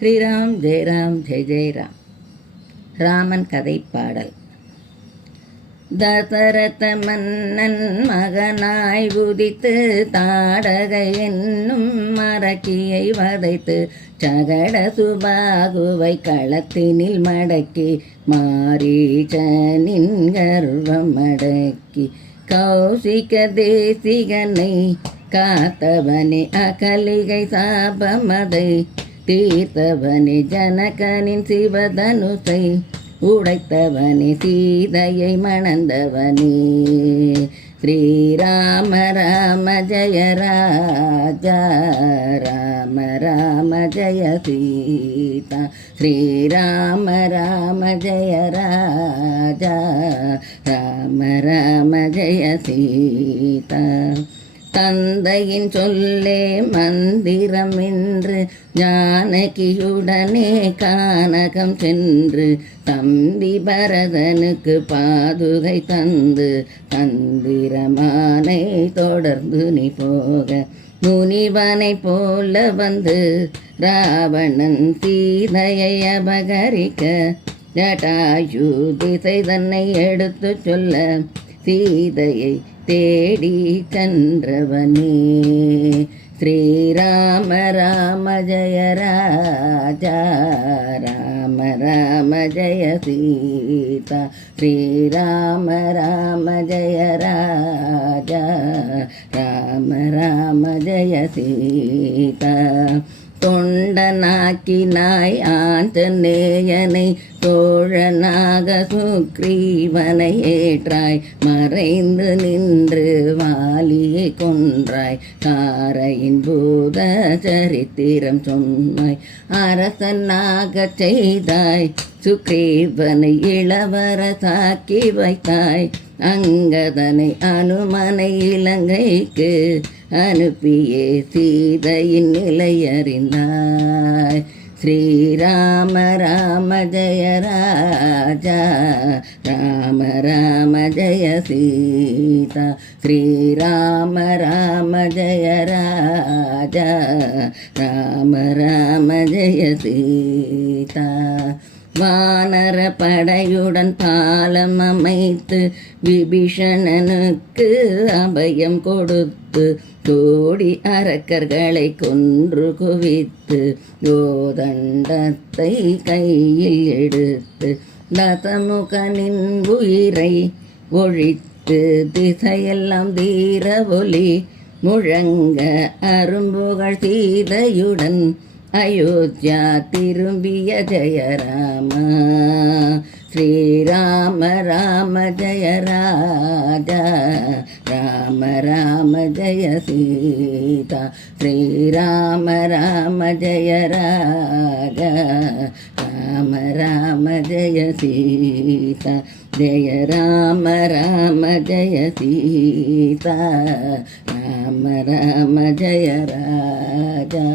ஸ்ரீராம் ஜெயராம் ஜெய ஜெயராம். ராமன் கதை பாடல். தசரத மன்னன் மகனாய் உதித்து தாடகை என்னும் மரக்கியை வதைத்து சகட சுபாகுவை களத்தினில் மடக்கி மாரீசனின் கர்வம் மடக்கி கௌசிக தேசிகனை காத்தவனே அகலிகை சாபமதை தீர்த்தவனே ஜனகனின் சிவதனுசை உடைத்தவனே சீதையை மணந்தவனே. ஸ்ரீராம ராம ஜய ராஜா ராம ராம ஜய சீதா. ஸ்ரீராம ராம ஜய ராஜா ராம ராம ஜய சீதா. தந்தையின் சொல்லே மந்திரம் என்று ஜானகியுடனே கானகம் சென்று தம்பி பரதனுக்கு பாதுகை தந்து தந்திரமானை தொடர்ந்து நீ போக முனிவனை போல வந்து ராவணன் சீதையை அபகரிக்க ஜட்டாயு திசை தன்னை எடுத்து சொல்ல சீதையை தேடி சென்றவனே. ஸ்ரீராம ராம ஜய ராஜா ராம ராம ஜய சீதா. ஸ்ரீராம ராம ஜய ராஜா ராம ராம ஜய சீதா. தொண்டனாக்கினாய் ஆஞ்சநேயனை தோழனாக சுக்ரீவனை ஏற்றாய் மறைந்து நின்று வாலியை கொன்றாய் காரையின் பூத சரித்திரம் சொன்னாய் அரசனாக செய்தாய் சுக்ரீவனை இளவரசாக்கி வைத்தாய் அங்கதனை அனுமனை இலங்கைக்கு அனுப்பியே சீதையின் நிலை அறிந்தாய். ஸ்ரீராம ராம ஜய ராஜா ராம ராம ஜய சீதா. ஸ்ரீராம ராம ஜய ராஜா ராம ராம ஜய சீதா. வானர படையுடன் பாலம் அமைத்து விபீஷணனுக்கு அபயம் கொடுத்து கோடி அரக்கர்களை கொன்று குவித்து கோதண்டத்தை கையில் எடுத்து தசமுகனின் உயிரை ஒழித்து திசையெல்லாம் தீர ஒலி முழங்க அரும்புகள் சீதையுடன் அயோத்தியா திரும்பிய ஜெய ராம. ஸ்ரீராம ராம ஜய ராஜா ராம ராம ஜய சீதா. ஸ்ரீராம ராம ஜய ராஜா ராம ராம ஜய சீதா. ஜய ராம ராம ஜய சீதா ராம ராம ஜய ராஜா.